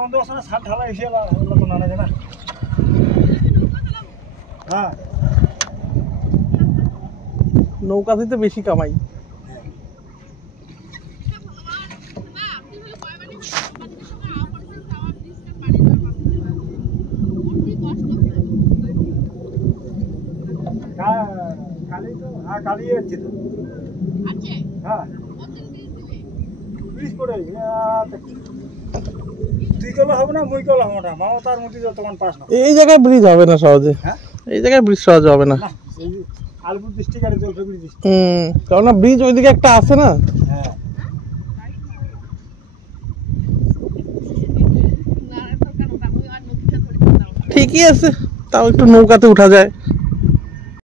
গন্ধ আছে না ছাদ ঢালা এসে তো না লাগে না হ্যাঁ নৌকাতে বেশি কামাই কালি তো হ্যাঁ কালি যাচ্ছে তো হ্যাঁ ব্রিজ করে তুই কল হবে না মুই কল হবে না মামা তার মধ্যে যতক্ষণ পাস না এই জায়গায় ব্রিজ হবে না সহজে হ্যাঁ এই জায়গায় ব্রিজ সহজে হবে না আলপুর ডিস্ট্রিক্ট আর জলপাইগুড়ি ডিস্ট্রিক্ট কারণ না ব্রিজ ওইদিকে একটা আছে না হ্যাঁ ঠিকই আছে তাও একটু নৌকাতে উঠা যায়